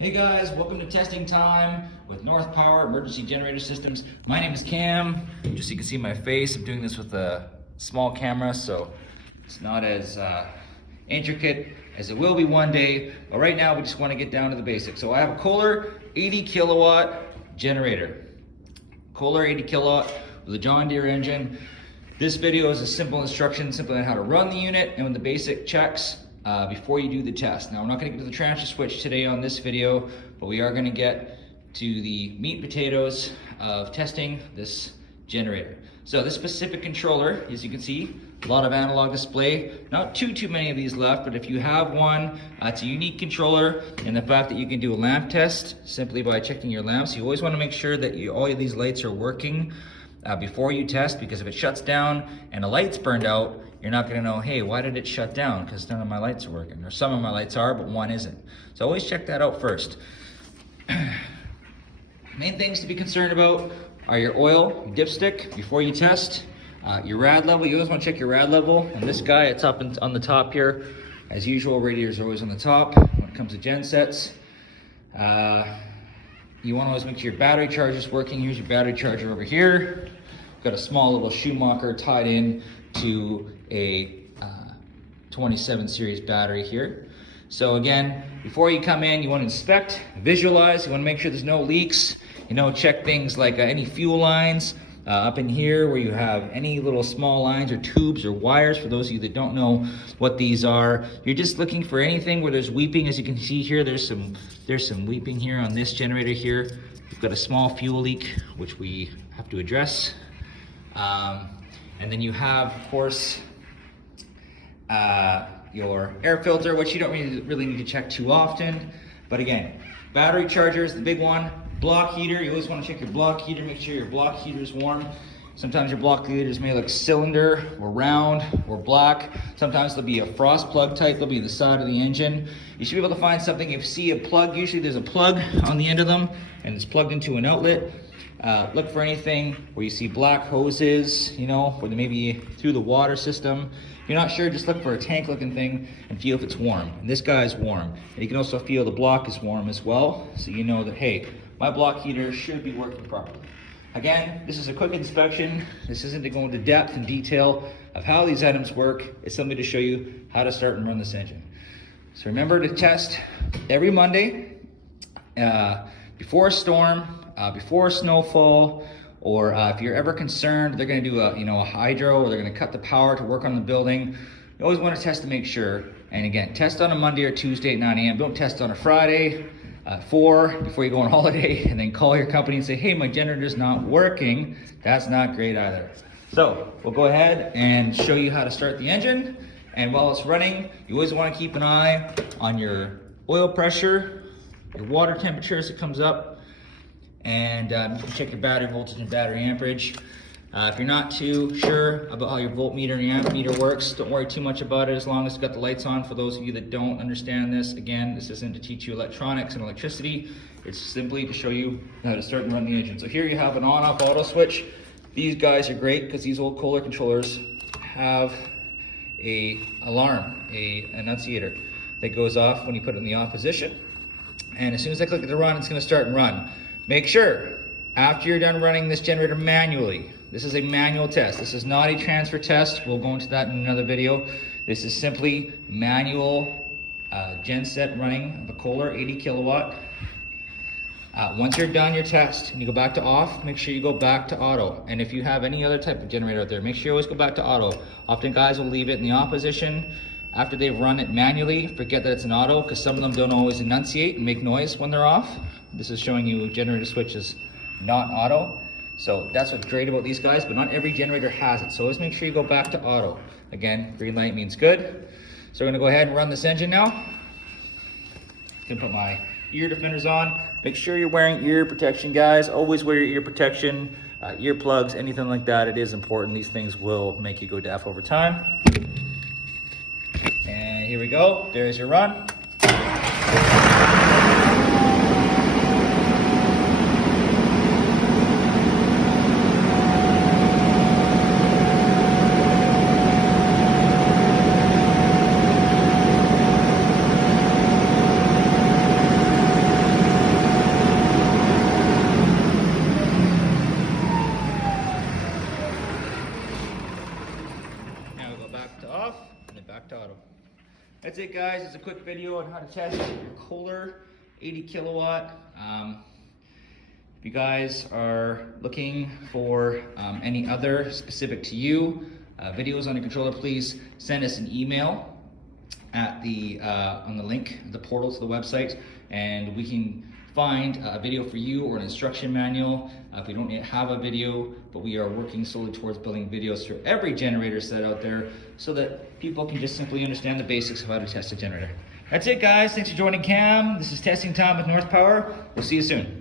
Hey guys, welcome to testing time with North Power Emergency Generator Systems. My name is Cam. Just so you can see my face, I'm doing this with a small camera, so it's not as intricate as it will be one day. But right now, we just want to get down to the basics. So I have a Kohler 80 kilowatt generator. Kohler 80 kilowatt with a John Deere engine. This video is a simple instruction, simply on how to run the unit and the basic checks before you do the test. Now, we're not going to get to the transfer switch today on this video, but we are going to get to the meat and potatoes of testing this generator. So this specific controller, as you can see, a lot of analog display. Not too many of these left, but if you have one, it's a unique controller, and the fact that you can do a lamp test simply by checking your lamps. You always want to make sure that all of these lights are working before you test, because if it shuts down and a light's burned out, you're not going to know, hey, why did it shut down? Because none of my lights are working, or some of my lights are, but one isn't. So always check that out first. Main things to be concerned about are your oil, your dipstick before you test, your rad level. You always want to check your rad level. And this guy, it's up on the top here. As usual, radiators are always on the top when it comes to gen sets. You want to always make sure your battery charger is working. Here's your battery charger over here. Got a small little Schumacher tied in to a 27 series battery here. So again, before you come in, you want to inspect, visualize. You want to make sure there's no leaks. Check things like any fuel lines up in here where you have any little small lines or tubes or wires. For those of you that don't know what these are, you're just looking for anything where there's weeping. As you can see here, there's some weeping here on this generator here. We've got a small fuel leak, which we have to address. And then you have, of course, your air filter, which you don't really need to check too often. But again, battery charger is the big one. Block heater, you always want to check your block heater, make sure your block heater is warm. Sometimes your block heaters may look cylinder or round or black. Sometimes they'll be a frost plug type, they'll be the side of the engine. You should be able to find something. If you see a plug, usually there's a plug on the end of them and it's plugged into an outlet. Look for anything where you see black hoses, where they may be through the water system. If you're not sure, just look for a tank looking thing and feel if it's warm. And this guy is warm. And you can also feel the block is warm as well. So you know that, hey, my block heater should be working properly. Again, this is a quick inspection. This isn't to go into depth and detail of how these items work. It's simply to show you how to start and run this engine. So remember to test every Monday before a storm, before a snowfall, or if you're ever concerned they're going to do a hydro, or they're going to cut the power to work on the building. You always want to test to make sure. And again, test on a Monday or Tuesday at 9 a.m. Don't test on a Friday at 4 before you go on holiday, and then call your company and say, hey, my generator's not working. That's not great either. So we'll go ahead and show you how to start the engine. And while it's running, you always want to keep an eye on your oil pressure, your water temperature as it comes up, and you can check your battery voltage and battery amperage. If you're not too sure about how your voltmeter and your ammeter works, don't worry too much about it as long as it's got the lights on. For those of you that don't understand this, again, this isn't to teach you electronics and electricity. It's simply to show you how to start and run the engine. So here you have an on-off auto switch. These guys are great because these old Kohler controllers have a alarm, a annunciator that goes off when you put it in the off position. And as soon as I click it to run, it's going to start and run. Make sure, after you're done running this generator manually, this is a manual test. This is not a transfer test. We'll go into that in another video. This is simply manual gen set running of a Kohler 80 kilowatt. Once you're done your test and you go back to off, make sure you go back to auto. And if you have any other type of generator out there, make sure you always go back to auto. Often guys will leave it in the off position after they've run it manually, forget that it's an auto, because some of them don't always enunciate and make noise when they're off. This is showing you generator switch is not auto. So that's what's great about these guys, but not every generator has it. So always make sure you go back to auto. Again, green light means good. So we're gonna go ahead and run this engine now. I'm gonna put my ear defenders on. Make sure you're wearing ear protection, guys. Always wear your ear protection, earplugs, anything like that. It is important. These things will make you go deaf over time. And here we go. There's your run. it back to auto. That's it, guys. It's a quick video on how to test your Kohler 80 kilowatt. If you guys are looking for any other specific to you videos on your controller, please send us an email at the on the link, the portal to the website, and we can find a video for you or an instruction manual. If we don't yet have a video, but we are working solely towards building videos for every generator set out there so that people can just simply understand the basics of how to test a generator. That's it, guys. Thanks for joining Cam. This is Testing Time with North Power. We'll see you soon.